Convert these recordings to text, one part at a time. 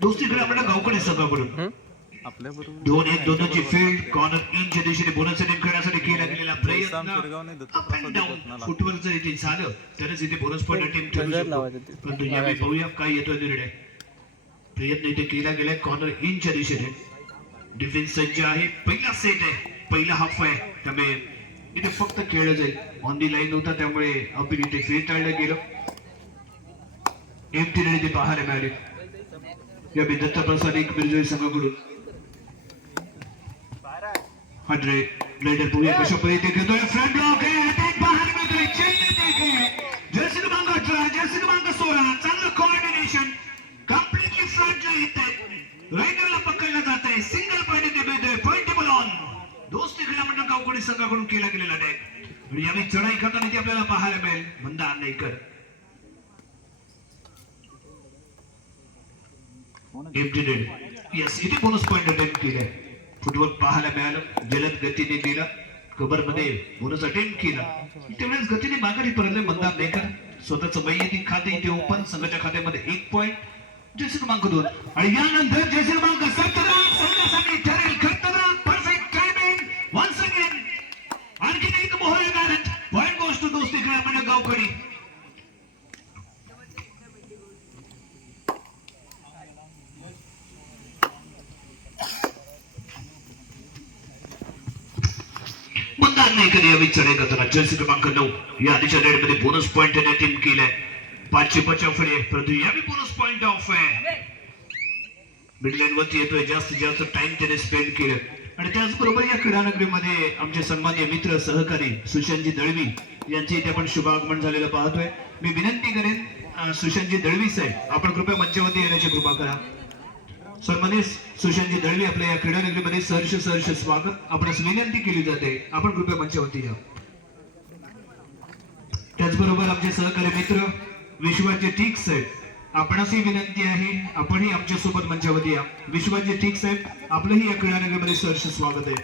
दुसरीकडे आपल्याला गावकडे संघाकडून हं? दोन एक दोनची फील्ड कॉर्नर इनच्या दिशेने बोनस सेटिंग करण्यासाठी केला गेलेला साम प्रयत्न. इथे झालं. तरच इथे बोनस पॉईंट टीम ठरू शकतो. परंतु यावेळी पाहूया काय येतोय निर्णय. प्रयत्न इथे केला गेलाय. कॉर्नर इनच्या दिशेने. डिफेन्स सज्ज आहे पहिला सेट आहे. पहिला हाफ आहे. त्यामुळे इथे फक्त खेळलं जाईल. ऑन दी लाईन होता त्यामुळे अपील इथे फेटाळलं गेलं. इथे पाहायला मिळाले. या दत्त प्रसाद एक बिरजोई संघाकडून. हंड्रेड ब्लेडर पुढे कशा पद्धतीने घेतोय? फ्रंट ब्लॉक अटॅक मिळतोय. जर्सी क्रमांक अठरा जर्सी क्रमांक सोळा. चांगलं कोऑर्डिनेशन कम्प्लिटली फ्रंटला येत आहे रायडरला पकडलं जात आहे सिंगल पॉईंट इथे मिळतोय ऑन दोस्ती क्रीडामंडळ गावकोणी संघाकडून केला गेलेला अटॅक आणि यावेळी चढाई करताना इथे आपल्याला पाहायला मिळेल. मंदा नाईकर. एमटी यस इथे बोनस पॉईंट अटेम्प्ट केलाय फुटबॉल पाहायला मिळालं जलद गतीने गेला कबरमध्ये बोनस अटेम्प्ट केला. तेवढ्याच गतीने माघारी परतले मंदार नेकर स्वतःच वैयक्तिक खाते इथे ओपन संघाच्या खात्यामध्ये एक पॉईंट जयश्री क्रमांक दोन. आणि यानंतर जयश्री क्रमांक सतरा. संघासाठी ठरेल खतरनाक परफेक्ट टायमिंग वन्स अगेन आणखी एक मोहरे मॅरेज पॉईंट गोष्ट दोस्ती खेळामध्ये म्हणजे गावकडी. नाही कधी करताना जर्सी क्रमांक नऊ या आधीच्या रेडमध्ये बोनस पॉईंट त्याने टीम केलाय पाचशे बचाव आहे परंतु यावेळी बोनस पॉईंट ऑफ आहे मिडलँड वरती येतोय जास्तीत जास्त टाइम त्याने स्पेंड केलं आणि त्याचबरोबर या क्रीडानगरीमध्ये आमचे सन्मान्य मित्र सहकारी सुशांतजी दळवी यांचे इथे आपण शुभागमन झालेलं पाहतोय मी विनंती करेन सुशांतजी दळवी साहेब आपण कृपया मंचावरती येण्याची कृपा करा सन्मानित सुशांतजी दळवी आपल्या या क्रीडा नगरीमध्ये सहर्ष सहर्ष स्वागत. आपणास विनंती केली जाते. आपण कृपया मंचावरती या. त्याचबरोबर आमचे सहकारी मित्र विश्वाचे ठीक साहेब आपणासही विनंती आहे. आपणही आमच्यासोबत मंचावरती या. विश्वाचे ठीक साहेब आपलंही या क्रीडा नगरीमध्ये सहर्ष स्वागत आहे.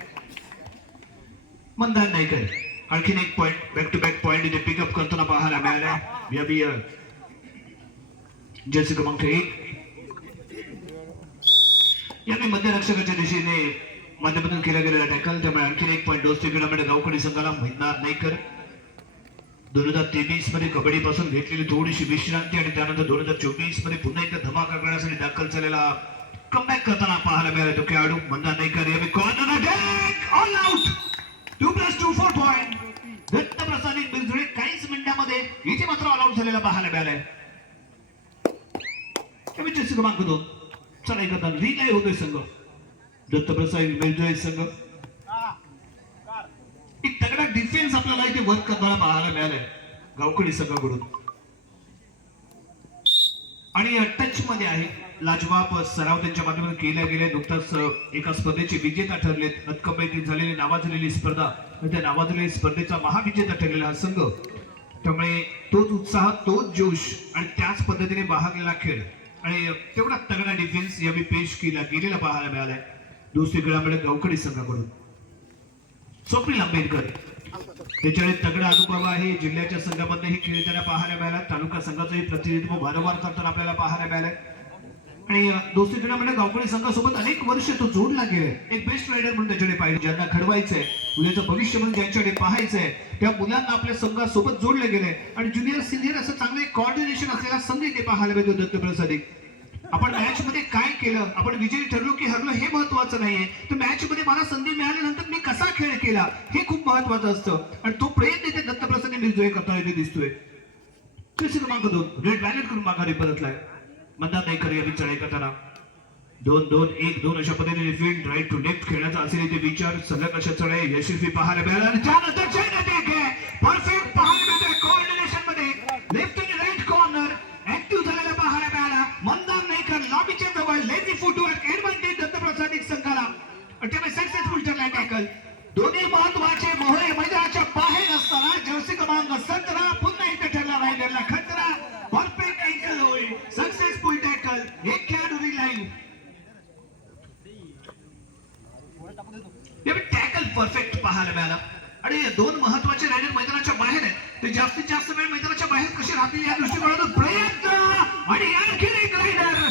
मंदार नाईकर आणखीन एक point back to back point इथे पिकअप करताना पाहायला मिळाला या बी जर्सी क्रमांक एक. याने मध्यरक्षकाच्या दिशेने माध्यमातून केला गेलेला टॅकल त्यामुळे आणखी एक पॉईंट दोस्ती क्रीडामध्ये गावकडी संघाला महिनार नाईकर दोन हजार तेवीसमध्ये कबड्डी पासून घेतलेली थोडीशी विश्रांती आणि त्यानंतर दोन हजार चोवीसमध्ये पुन्हा एकदा धमाका करण्यासाठी दाखल झालेला कमबॅक करताना पाहायला मिळाला तो खेळाडू मंदा नाईकर यावेळी corner attack all out two plus two four point Datta Prasad Birjule काहीच मिनिटांमध्ये इथे मात्र ऑल आउट झालेला पाहायला मिळालाय. त्यावेळी चेस क्रमांक दोन चढाई करताना री काय होतोय संघ दत्त प्रसाद बिरजुळे संघ एक तगडा डिफेन्स आपल्याला इथे वर्क करताना पाहायला मिळालाय. गावकडी संघाकडून. आणि टच मध्ये आहे. लाजवाब सराव त्यांच्या माध्यमातून केल्या गेले नुकताच एका स्पर्धेचे विजेता ठरलेत. अतकबैतीत झालेली नावाजलेली स्पर्धा. आणि त्या नावाजलेली स्पर्धेचा महाविजेता ठरलेला हा संघ. त्यामुळे तोच उत्साह तोच जोश आणि त्याच पद्धतीने बहारलेला खेळ आणि तेवढा तगडा डिफेन्स यावेळी पेश केला गेलेला पाहायला मिळालाय. दुसरी खेळामध्ये गावकडी संघाकडून. स्वप्नील आंबेडकर. त्याच्याकडे तगडा अनुभव आहे जिल्ह्याच्या संघामध्येही खेळताना पाहायला मिळाला. तालुका संघाचंही प्रतिनिधित्व वारंवार करताना आपल्याला पाहायला मिळालंय. आणि अं, दोस्ती क्रीडामध्ये गावकडी संघासोबत अनेक वर्ष तो जोडला गेलाय. एक बेस्ट रायडर म्हणून त्याच्याकडे पाहिजे ज्यांना घडवायचंय उद्याचं भविष्य म्हणून ज्यांच्याकडे पाहायचंय त्या मुलांना आपल्या संघासोबत जोडले गेलंय. आणि ज्युनियर सिनियर असं चांगले कॉर्डिनेशन असलेला संघ इथे पाहायला मिळतो दत्तप्रसादी आपण मॅच मध्ये काय केलं? आपण विजयी ठरलो की हरलो हे महत्वाचं नाहीये. तर मॅच मध्ये मला संधी मिळाल्यानंतर मी कसा खेळ केला? हे खूप महत्वाचं असतं. आणि तो प्रयत्न इथे दत्तप्रसाद मिळतोय करता इथे दिसतोय. तिसरी क्रमांक दोन. रेड बॅलेट करून माघारी परतलाय. नाही नाईकर यावी विचार करताना. दोन दोन एक दोन अशा पद्धतीने फील्ड राईट टू लेफ्ट खेळण्याचा असेल इथे विचार सलग अशा चढाई यशस्वी पाहायला मिळाला आणि त्यानंतर परफेक्ट पाहायला मिळतोय कोऑर्डिनेशनमध्ये लेफ्ट आणि राईट कॉर्नर ऍक्टिव्ह झालेला पाहायला मिळाला मंदार नाईकर लॉबीच्या जवळ लेझी फुटवर्क ऍडव्हान्टेज दत्तप्रसाद एक संघाला त्यामुळे सक्सेसफुल ठरला टॅकल दोन्ही महत्त्वाचे मोहरे मैदानाच्या बाहेर असताना जर्सी क्रमांक सतरा पुन्हा इथे ठरला रायडरला खतरा परफेक्ट अँकल होय सक्सेसफुल टॅकल एक खेळाडू लाईन टॅकल परफेक्ट पाहायला मिळाला आणि दोन महत्त्वाचे रायडर मैदानाच्या बाहेर आहेत ते जास्तीत जास्त वेळ मैदानाच्या बाहेर कसे राहतील या दृष्टिकोनातून प्रयत्न आणि आणखी एक रायडर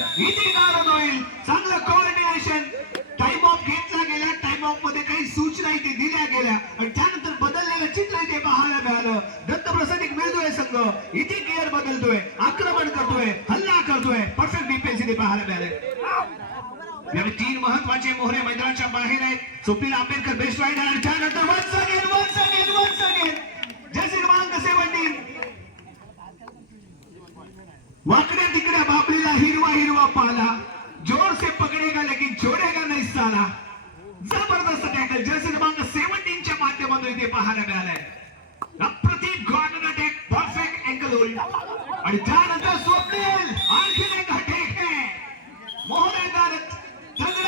बदलतोय आक्रमण करतोय हल्ला करतोय. परफेक्ट डिफेन्स इथे पाहायला मिळाले यावेळी तीन महत्त्वाचे मोहरे मैदानाच्या बाहेर आहेत. स्वप्नील आंबेडकर बेस्ट रायडर आणि त्यानंतर once again once again once again जय क्रमांक म्हणतील वाकड्या तिकड्या बाबलीला हिरवा हिरवा पाला. जोर से पकडेगा लेकिन छोडेगा नाही साला. जबरदस्त टॅकल जर्सी क्रमांक सेव्हन्टीनच्या माध्यमातून इथे पाहायला मिळालाय. अप्रतिम गॉर्डन अटॅक परफेक्ट अँकल होईल आणि त्यानंतर स्वप्नील आणखीन एक अटॅक मोहन दारत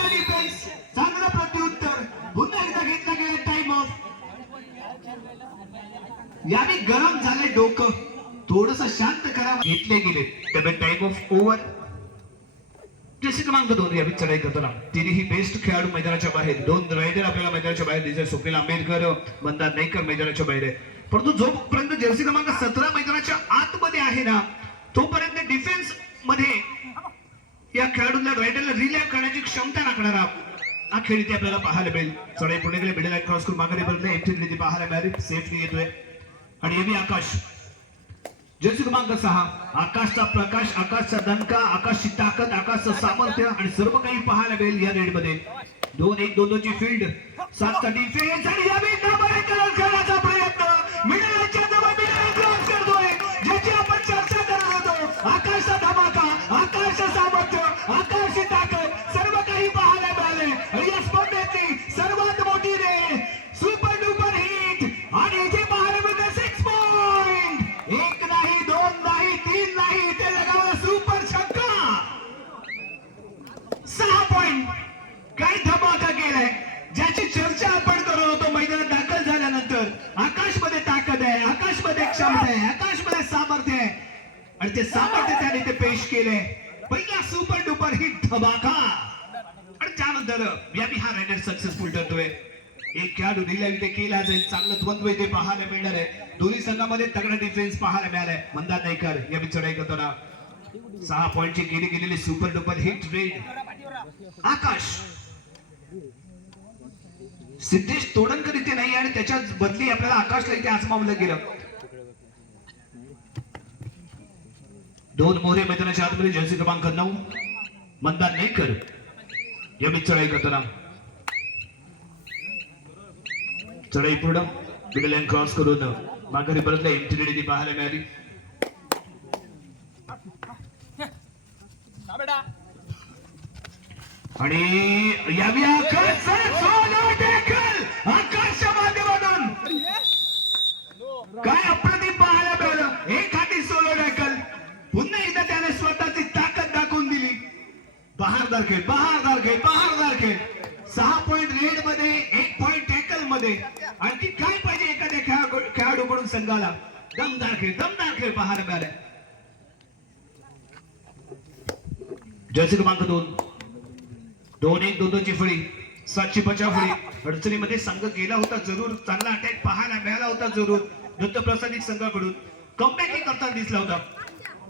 डिफेन्स चांगलं प्रत्युत्तर. पुन्हा एकदा घेतला गेला टाइम ऑफ याने गरम झाले डोकं. थोडस शांत करा. घेतले गेले. डबल टाइम ऑफ ओव्हर जसे क्रमांक दोन या चढाई करताना तिन्ही बेस्ट खेळाडू मैदानाच्या बाहेर. दोन रायडर आपल्याला मैदानाच्या बाहेर दिसत स्वप्नील आंबेडकर मंदार नाईकर मैदानाच्या बाहेर आहे. परंतु जोपर्यंत जर्सी क्रमांक सतरा मैदानाच्या आतमध्ये आहे ना तोपर्यंत डिफेन्समध्ये या खेळाडूला रायडरला रिलॅक करण्याची क्षमता राखणारा हा खेळ इथे आपल्याला पाहायला मिळेल. चढाई पुढे गेले मिडल क्रॉस करून मागे बदलले पाहायला मिळाली सेफली येतोय. आणि एबी आकाश. जर्सी क्रमांक सहा. आकाशचा प्रकाश आकाशचा दणका आकाशची ताकद आकाशचं सामर्थ्य आणि सर्व काही पाहायला मिळेल या रेडमध्ये. दोन एक दोन दोनची फील्ड सातचा डिफेन्स आणि यावेळी डबल सामर्थ्य त्याने ते पेश केले. पहिला सुपर डुपर हिट धमाका. आणि त्यानंतर यावी हा रायडर सक्सेसफुल ठरतोय. एक खेळाडू रिलाईव्ह इथे केला जाईल चांगलं द्वंद्व इथे पाहायला मिळणार आहे. दोन्ही संघामध्ये तगडा डिफेन्स पाहायला मिळालाय. मंदा नाईकर या यावी चढाई करताना. सहा पॉइंटची गेली गेलेली super duper hit raid Akash. Siddhesh Todankar इथे नाही आणि त्याच्या बदली आपल्याला आकाशला इथे आजमावलं गेलं. दोन मोहरे मैदानाच्या आतमध्ये जर्सी क्रमांक नऊ. मंदार नाईकर या मी चढाई करताना. चढाई पूर्ण. मिडल लाईन क्रॉस करून माघारी परतल्या एमटी पाहायला मिळाली. आणि यावी बहारदार बहार बहारदार बहार बहारदार सहा पॉइंट रेडमध्ये एक पॉइंट टॅकलमध्ये. आणखी काय पाहिजे एखाद्या खेळाडू- खेळाडूकडून संघाला? दमदार खेळ दमदार खेळ बहार मिळाला जर्सी क्रमांक दोन. दोन एक दोन दोनची फळी. सातशे बचाव फळी. अडचणीमध्ये संघ गेला होता जरूर. चांगला अटॅक पाहायला मिळाला होता जरूर. दत्तप्रसादिक संघाकडून. कमबॅकही करताना दिसला होता.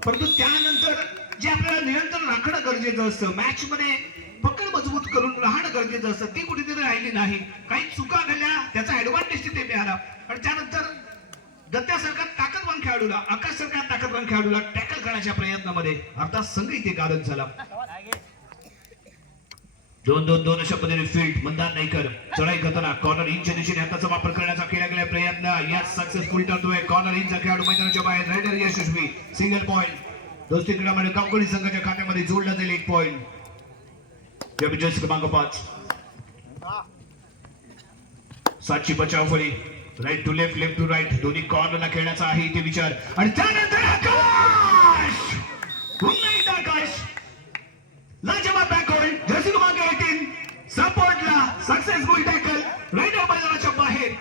परंतु त्यानंतर जे आपल्याला नियंत्रण राखणं गरजेचं असतं. मॅच मध्ये पकड मजबूत करून राहणं गरजेचं असतं. ती कुठेतरी राहिली नाही. काही चुका घडल्या त्याचा ऍडव्हान्टेज तिथे मिळाला. आणि त्यानंतर दत्त्या सरकार ताकदवान खेळाडूला आकाश सरकार ताकदवान खेळाडूला टॅकल करण्याच्या प्रयत्नामध्ये अर्थात संघ इथे गारद झाला. दोन दोन दोन अशा पद्धतीने फील्ड मंदार नाईकर चढाई करताना कॉर्नर इंचच्या दिशेने हाताचा वापर करण्याचा केला गेला प्रयत्न. यात सक्सेसफुल ठरतोय. कॉर्नर इंचचा खेळाडू मैदानाच्या बाहेर रायडर यशस्वी. सिंगल पॉइंट दोस्ती क्रीडामध्ये कंपनी संघाच्या खात्यामध्ये जोडला जाईल एक पॉइंट जबरदस्त क्रमांक पाच. सातशे बचाव फळी. Right to left left to right दोन्ही कॉर्नरला खेळण्याचा आहे इथे विचार. आणि त्यानंतर आकाश! पुन्हा एकदा आकाश! लाजवाब बॅक होल्ड जर्सी क्रमांक एटीन सपोर्टला सक्सेसफुल टॅकल रायडर मैदानाच्या बाहेर.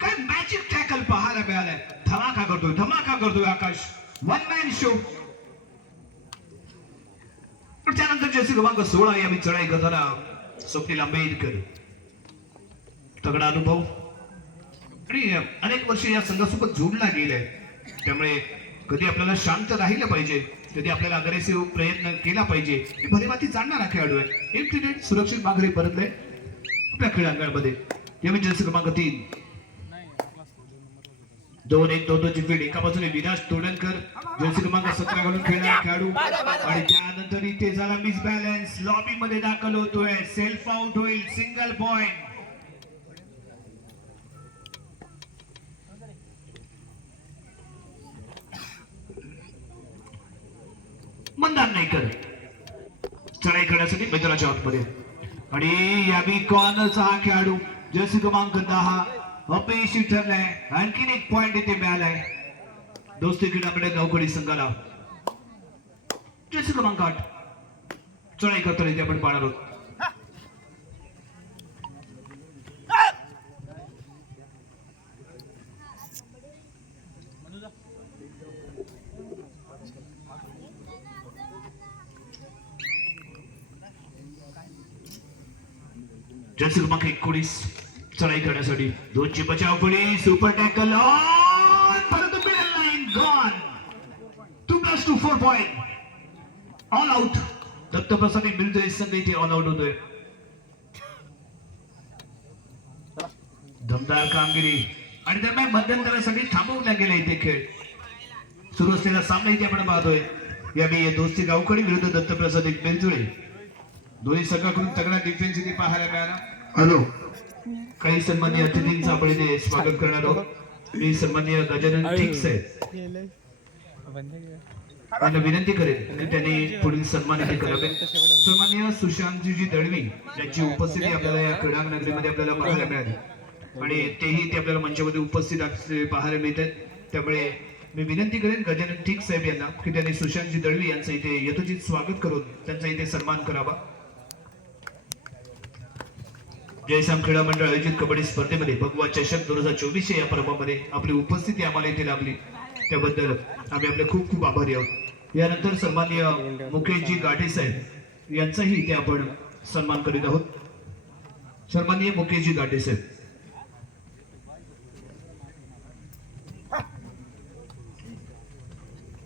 काय मॅजिक टॅकल पाहायला मिळालाय. धमाका करतोय धमाका करतोय आकाश. वन मॅन शो पण त्यानंतर जसे क्रमांक सोळा या मी चढाई करताना स्वप्नील आंबेडकर तगडा अनुभव. आणि अनेक वर्ष या संघासोबत जोडला गेलाय. त्यामुळे कधी आपल्याला शांत राहिलं पाहिजे कधी आपल्याला अग्रेसिव्ह प्रयत्न केला पाहिजे हे भलीभाती जाणणारा खेळाडू आहे एक क्रिकेट सुरक्षित माघारी परतले आपल्या क्रीडांगणामध्ये. या म्हणजे क्रमांक तीन. दोन एक दोन दोनची फील्ड एका बाजूने विनाश तोडणकर जर्सी क्रमांक सतरा घालून खेळणारा खेळाडू. आणि त्यानंतर इथे झाला मिस बॅलन्स लॉबी मध्ये दाखल होतोय. सेल्फ आउट होईल. सिंगल पॉइंट मंदान नाही कर चढाई करण्यासाठी मैदानाच्या आतमध्ये. आणि यावी कॉर्नरचा हा खेळाडू. जर्सी क्रमांक दहा. हो, अपयशी ठरलाय आणखीन एक पॉइंट इथे मिळालाय. दोस्ती क्रीडामध्ये गावकडी संघाला. क्रमांक आठ. चढाई करतो इथे आपण पाहणार आहोत. जर्सी क्रमांक एकोणीस. चढाई करण्यासाठी दोनची बचाव पुढे सुपर टॅकल परंतु middle line gone two plus two four point all out Dattaprasad मिळतोय संघ इथे ऑल आउट होतोय. दमदार कामगिरी. आणि दरम्यान मध्यंतरासाठी थांबवला गेला इथे खेळ. सुरू असलेला सामना इथे आपण पाहतोय. यावेळी दोस्ती गावकडी विरुद्ध दत्तप्रसाद एक मिरजुळे दोन्ही संघाकडून तगडा डिफेन्स इथे पाहायला मिळाला. हॅलो. काही सन्मान्य अतिथींचं आपण इथे स्वागत करणार आहोत. मी सन्मान्य गजानन ठिक्स. आहे त्यांना विनंती करेन की त्यांनी पुढील सन्मान इथे करावे. सन्मान्य सुशांतजी दळवी यांची उपस्थिती आपल्याला या क्रीडा नगरीमध्ये आपल्याला पाहायला मिळाली. आणि तेही ते आपल्याला मंचामध्ये उपस्थित पाहायला मिळतात. त्यामुळे मी विनंती करेन गजानन ठीक साहेब यांना की त्यांनी सुशांतजी दळवी यांचं इथे यथोचित स्वागत करून त्यांचा इथे सन्मान करावा. जयसाम क्रीडा मंडळ आयोजित कबड्डी स्पर्धेमध्ये भगवा चषक दोन हजार चोवीस या पर्वामध्ये आपली उपस्थिती आम्हाला इथे लाभली. त्याबद्दल आम्ही आपले खूप खूप आभारी आहोत. यानंतर सन्माननीय मुकेशजी गाठे साहेब यांचाही इथे आपण सन्मान करीत आहोत. सन्माननीय मुकेशजी गाठे साहेब.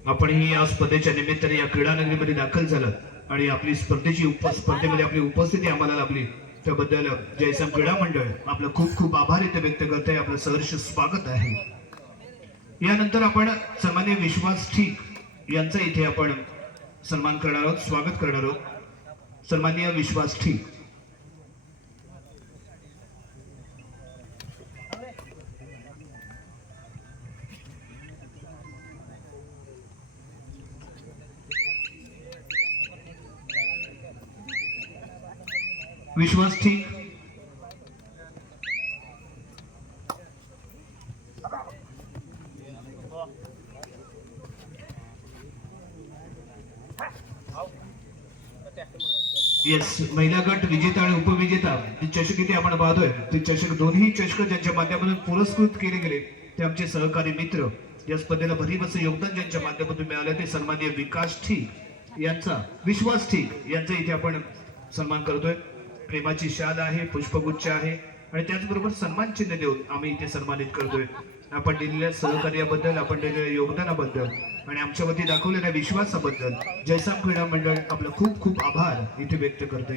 आपणही या स्पर्धेच्या निमित्ताने या क्रीडा नगरीमध्ये दाखल झालं आणि आपली स्पर्धेची उप स्पर्धेमध्ये आपली उपस्थिती आम्हाला लाभली. त्याबद्दल जयसम क्रीडा मंडळ आपलं खूप खूप आभार इथे व्यक्त करत आहे आपलं सहर्ष स्वागत आहे. यानंतर आपण सन्मान्य विश्वास ठीक यांचं इथे आपण सन्मान करणार आहोत स्वागत करणार आहोत. सन्मान्य विश्वास ठीक. विश्वास ठीक? येस महिला गट विजेता आणि उपविजेता चषक इथे आपण पाहतोय ते चषक दोन्ही चषक ज्यांच्या माध्यमातून पुरस्कृत केले गेले ते आमचे सहकारी मित्र या स्पर्धेला भरीव असं योगदान ज्यांच्या माध्यमातून मिळालं ते सन्मान्य विकास ठीक यांचा विश्वास ठीक यांचा इथे आपण सन्मान करतोय. प्रेमाची शाल आहे पुष्पगुच्छ आहे आणि त्याचबरोबर सन्मान चिन्ह देऊन आम्ही इथे सन्मानित करतोय. आपण दिलेल्या सहकार्याबद्दल आपण दिलेल्या योगदानाबद्दल आणि आमच्या वती दाखवलेल्या विश्वासाबद्दल जयसाम क्रीडा मंडळ आपलं खूप खूप आभार इथे व्यक्त करते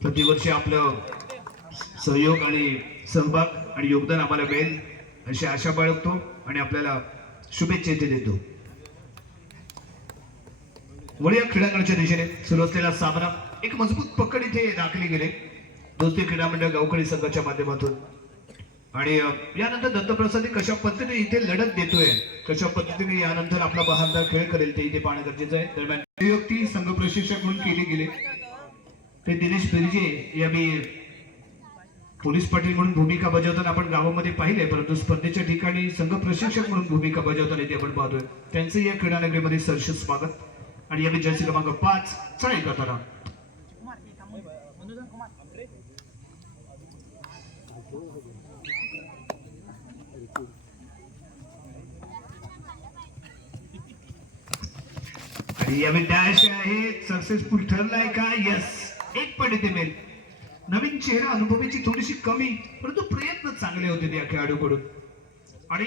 प्रतिवर्षी आपलं सहयोग आणि सहभाग आणि योगदान आम्हाला मिळेल अशी आशा बाळगतो आणि आपल्याला शुभेच्छा इथे देतो. वळीया क्रीडांगणाच्या दिशेने. सुरू असलेला सामना. एक मजबूत पकड इथे राखली गेले. दोस्ती क्रीडा मंडळ गावकडी संघाच्या माध्यमातून. आणि यानंतर दत्तप्रसादी कशा पद्धतीने इथे लढत देतोय कशा पद्धतीने यानंतर आपला बहारदार खेळ करेल ते इथे पाहणं गरजेचं आहे. दरम्यान नियुक्ती संघ प्रशिक्षक म्हणून केली गेली. ते दिनेश बिर्जे यांनी पोलीस पाटील म्हणून भूमिका बजावताना आपण गावामध्ये पाहिले परंतु स्पर्धेच्या ठिकाणी संघ प्रशिक्षक म्हणून भूमिका बजावताना ते आपण पाहतोय. त्यांचं या क्रीडा नगरीमध्ये सरस स्वागत. आणि यावेळी जर्सी क्रमांक पाच चढाई करताना. आणि यावेळी डॅश आहे सक्सेसफुल ठरलाय का? यस एक पण इथे मिळेल. नवीन चेहरा अनुभवायची थोडीशी कमी परंतु प्रयत्न चांगले होते त्या खेळाडूकडून. आणि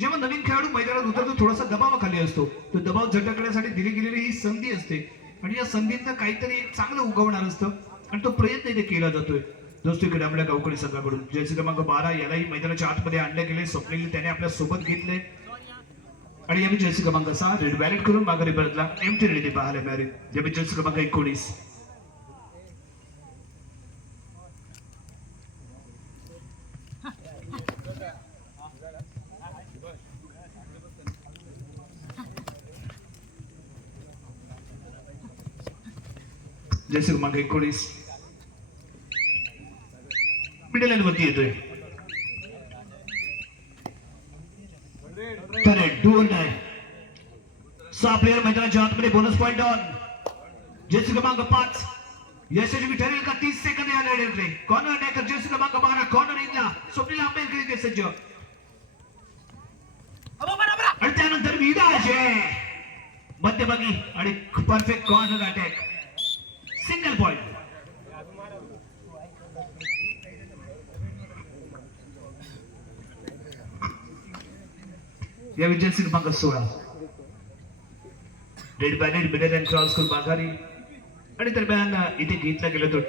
जेव्हा नवीन खेळाडू मैदानात उतरतो थोडासा दबावाखाली असतो. तो दबाव झटकण्यासाठी दिली गेलेली ही संधी असते. आणि या संधींना काहीतरी एक चांगलं उगवणार असतं आणि तो प्रयत्न इथे केला जातोय. दोस्तो इकडे आपल्या गावकडी संघाकडून. जयसी क्रमांक बारा यालाही मैदानाच्या आतमध्ये आणले गेले स्वप्नील त्याने आपल्यासोबत घेतले आणि यावेळी जयसी क्रमांक सहा रेड बॅलेट करून माघारी परतला. एम टी रेडी पाहायला मिळाले. यावेळी जयसी क्रमांक एकोणीस. जयसी क्रमांक एकोणीस. मिडल लाईन वरती येतोय. दोन सहा प्लेअर मैदानाच्या आतमध्ये बोनस पॉइंट ऑन जयसी क्रमांक पाच. यशस्वी ठरेल का? तीस सेकंद या लढ्यातले कॉर्नर अटॅकर जयसी क्रमांक बारा कॉर्नर इथला स्वप्नील आंबेडकर इथे सज्ज. आणि त्यानंतर आहे. मध्यभागी आणि perfect corner attack single point या विजय क्रमांक सोळा रेड बॅनेट मिडल अँड क्रॉस करून माघारी आणि दरम्यान इथे घेतला गेला तो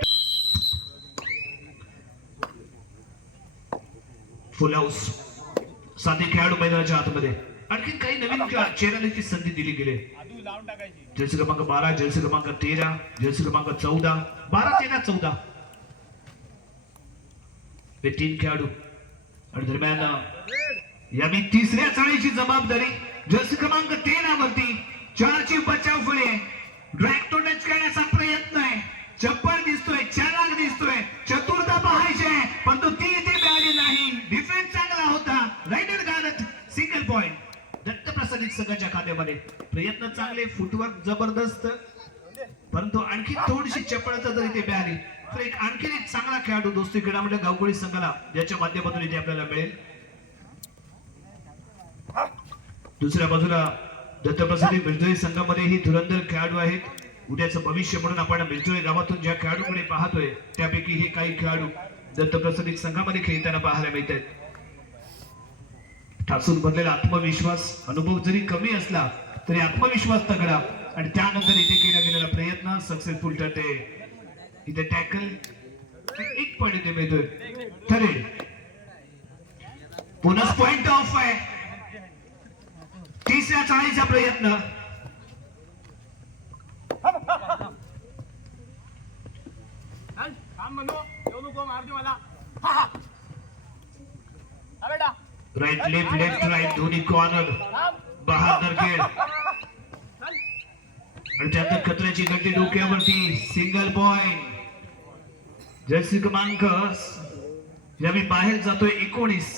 फुल हाऊस साधे खेळाडू मैदानाच्या आतमध्ये. आणखी काही नवीन खेळा- चेहऱ्याला ती संधी दिली गेली. जर्सी क्रमांक बारा जर्सी क्रमांक तेरा जर्सी क्रमांक चौदा. बारा तेरा चौदा. हे तीन खेळाडू. आणि दरम्यान यावेळी तिसऱ्या चाळीची जबाबदारी जर्सी क्रमांक तेरा वरती चारची बचाव फुले ड्रॅग तो टच करण्याचा प्रयत्न आहे. चप्पल दिसतोय चालाक दिसतोय चतुर्था पाहायचे पण तो ती इथे मिळाली नाही. डिफेन्स चांगला होता. रायडर गारत सिंगल पॉइंट अधिक संघाच्या खात्यामध्ये प्रयत्न चांगले फुटवर्क जबरदस्त. परंतु आणखी थोडीशी चपळता जर इथे मिळाली. तर एक आणखी एक चांगला खेळाडू दोस्ती क्रीडामध्ये गावकोळी संघाला याच्या माध्यमातून इथे आपल्याला मिळेल. दुसऱ्या बाजूला दत्तप्रसादी मिरजोई संघामध्येही धुरंधर खेळाडू आहेत. उद्याचं भविष्य म्हणून आपण मिरजोई गावातून ज्या खेळाडूकडे पाहतोय त्यापैकी हे काही खेळाडू दत्तप्रसादी संघामध्ये खेळताना पाहायला मिळत आहेत ठासून भरलेला आत्मविश्वास अनुभव जरी कमी असला तरी आत्मविश्वास तगडा आणि त्यानंतर इथे केला गेलेला प्रयत्न सक्सेसफुल ठरते इथे टॅकल एक पॉईंट इथे मिळतोय. ठरेल बोनस पॉइंट ऑफ आहे. तिसऱ्या चाळीचा प्रयत्न. काम म्हणू येऊ नको मारते मला. हा हा. हा बेटा. राईट लेफ्ट लेफ्ट राईट दोन्ही कॉर्नर बहादर खेळ. आणि त्यानंतर खतऱ्याची गड्डी डोक्यावरती. सिंगल पॉइंट जर्सी क्रमांक यावेळी बाहेर जातोय एकोणीस.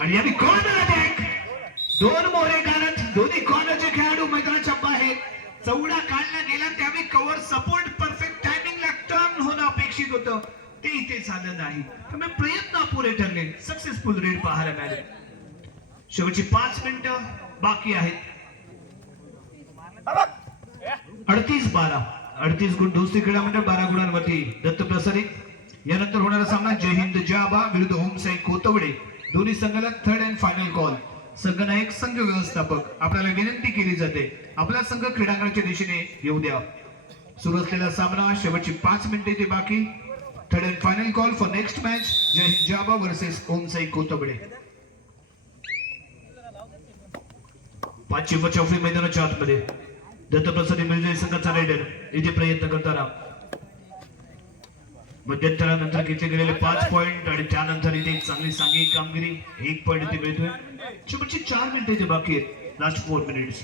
आणि यावेळी कॉर्नर अटॅक दोन मोरे काढत दोन्ही कॉर्नरचे खेळाडू मैदानाच्या बाहेर. चौडा काढला गेला त्यावेळी कव्हर सपोर्ट परफेक्ट टायमिंगला टर्न होणं अपेक्षित होतं. ते इथे चालत नाही. त्यामुळे प्रयत्न अपुरे ठरले. सक्सेसफुल रेड पाहायला मिळाले. शेवटची पाच मिनिटं बाकी आहेत. अडतीस बारा. अडतीस गुण दोस्ती क्रीडा मंडळ बारा गुणांवरती दत्त प्रसारित. यानंतर होणारा सामना जय हिंद जाबा विरुद्ध होमसाई कोतवडे. दोन्ही संघाला थर्ड अँड फायनल कॉल संघनायक संघ व्यवस्थापक. आपल्याला विनंती केली जाते. आपला संघ क्रीडांगणाच्या दिशेने येऊ द्या. सुरू असलेला सामना शेवटची पाच मिनिटे ते बाकी. Third and final call for next match Jai Hind versus versus Homsai पाचशे चौफी मैदानाच्या आतमध्ये दत्तप्रसादी मिळजे संघाचा रेडर इथे प्रयत्न करताना मध्यंतरानंतर घेतले गेलेले पाच पॉइंट आणि त्यानंतर इथे एक चांगली कामगिरी. एक पॉइंट इथे मिळतोय. शेवटची चार मिनिटं इथे बाकी आहेत. लास्ट फोर मिनिट्स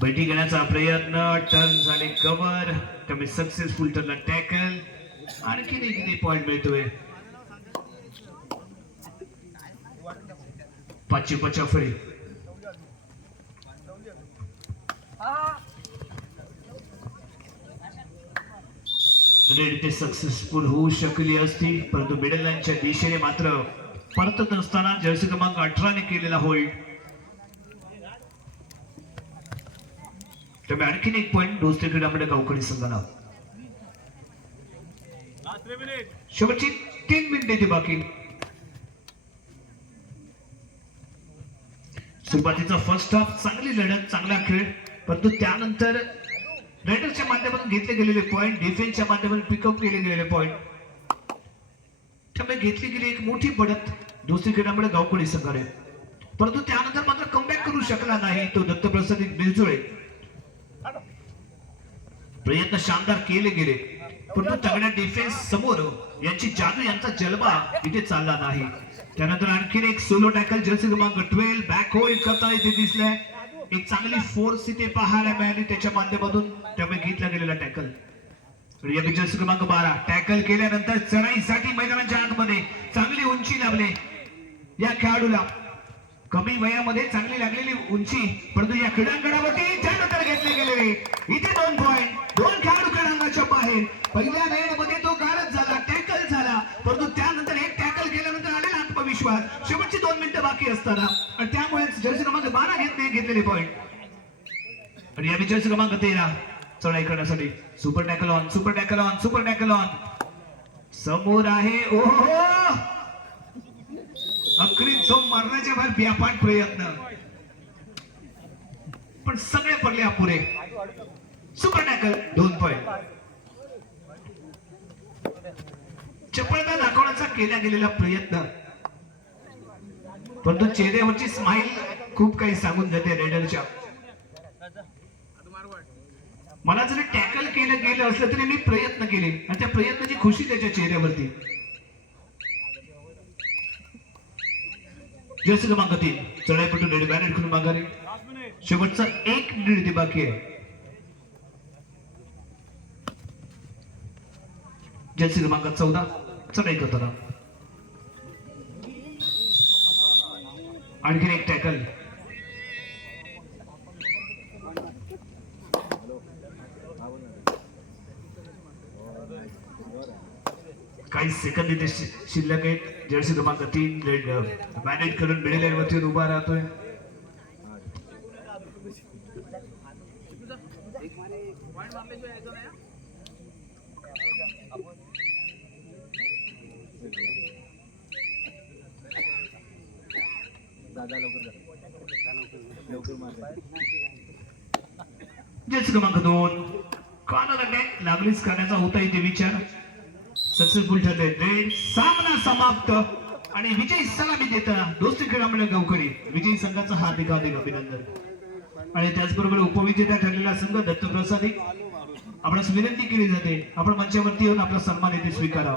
बैठी घेण्याचा प्रयत्न. टर्न झाले कव्हर त्यामुळे सक्सेसफुल टर्न टॅकल आणखी एक किती पॉइंट मिळतोय. पाचशे पचास रेड ते सक्सेसफुल होऊ शकली असती परंतु मिडल लाईनच्या दिशेने मात्र परतत असताना जर्सी क्रमांक अठराने केलेला होल्ड त्यामुळे आणखीन एक पॉईंट दोस्ती क्रीडामध्ये गावकडी संघाला. शेवटची तीन मिनिटे ती बाकी. सुरुवातीचा फर्स्ट हाफ चांगली लढत चांगला खेळ. परंतु त्यानंतर रायडरच्या माध्यमातून घेतले गेलेले पॉईंट डिफेन्सच्या माध्यमातून पिकअप केले गेलेले पॉईंट त्यामुळे घेतली गेली एक मोठी बढत दुसरी क्रीडामुळे गावकडी संघाने. परंतु त्यानंतर मात्र कमबॅक करू शकला नाही तो दत्तप्रसाद बिरजुळे प्रयत्न शानदार केले गेले. परंतु तगड्या डिफेन्स समोर यांची जादू यांचा जलबा इथे चालला नाही. त्यानंतर आणखीन एक सोलो टॅकल जर्सी क्रमांक ट्वेल्व बॅक होल्ड करता इथे दिसलाय. एक चांगली फोर्स इथे पाहायला मिळाली त्याच्या माध्यमातून. त्यामुळे घेतला गेलेला टॅकल जर्सी क्रमांक बारा टॅकल केल्यानंतर चढाईसाठी मैदानाच्या आतमध्ये चांगली उंची लाभले. या खेळाडूला कमी वयामध्ये चांगली लागलेली उंची परंतु या क्रीडांगणावरती त्यानंतर घेतले गेलेले. इथे दोन पॉईंट दोन खेळाडू क्रीडांगणाच्या बाहेर पहिल्या रेडमध्ये तो गारद झाला टॅकल झाला. परंतु त्यानंतर एक टॅकल केल्यानंतर आलेला आत्मविश्वास. शेवटची दोन मिनिटं बाकी असताना. आणि त्यामुळे जर्सी क्रमांक बारा घेत नाही घेतलेले पॉईंट आणि या जर्सी क्रमांक तेरा. चढाई करण्यासाठी super tackle on super tackle on super tackle on समोर आहे ओहो! अक्रीत जो मारण्याच्या बाहेर व्यापार प्रयत्न. पण सगळे पडले अपुरे. सुपर टॅकल दोन पॉईंट. चपळता दाखवण्याचा केला गेलेला प्रयत्न. परंतु चेहऱ्यावरची स्माइल खूप काही सांगून जाते रेडरच्या मला जरी टॅकल केलं गेलं असलं तरी मी प्रयत्न केले. आणि त्या प्रयत्नाची खुशी त्याच्या चेहऱ्यावरती. जर्सी क्रमांक तीन चढाईपटू रेडी बॅनर करून माघारी. शेवटचा एक मिनिट बाकी आहे. जर्सी क्रमांक चौदा चढाई करताना आणखीन एक टॅकल काही सेकंद इथे शि- शिल्लक आहेत जर्सी क्रमांक तीन मॅनेज करून मिडल वरती उभा राहतोय जर्सी क्रमांक दोन. कानाला लागलीच करण्याचा होता इथे विचार. सक्सेसफुल ठरले. रेड सामना समाप्त. आणि विजयी सलामी देताना दोस्ती खेळामुळे गावकरी. विजयी संघाचा हार्दिक हार्दिक अभिनंदन. आणि त्याचबरोबर उपविजेता ठरलेला संघ दत्तप्रसादी. आपणास विनंती केली जाते. आपण मंचावरती येऊन आपला सन्मान येथे स्वीकारा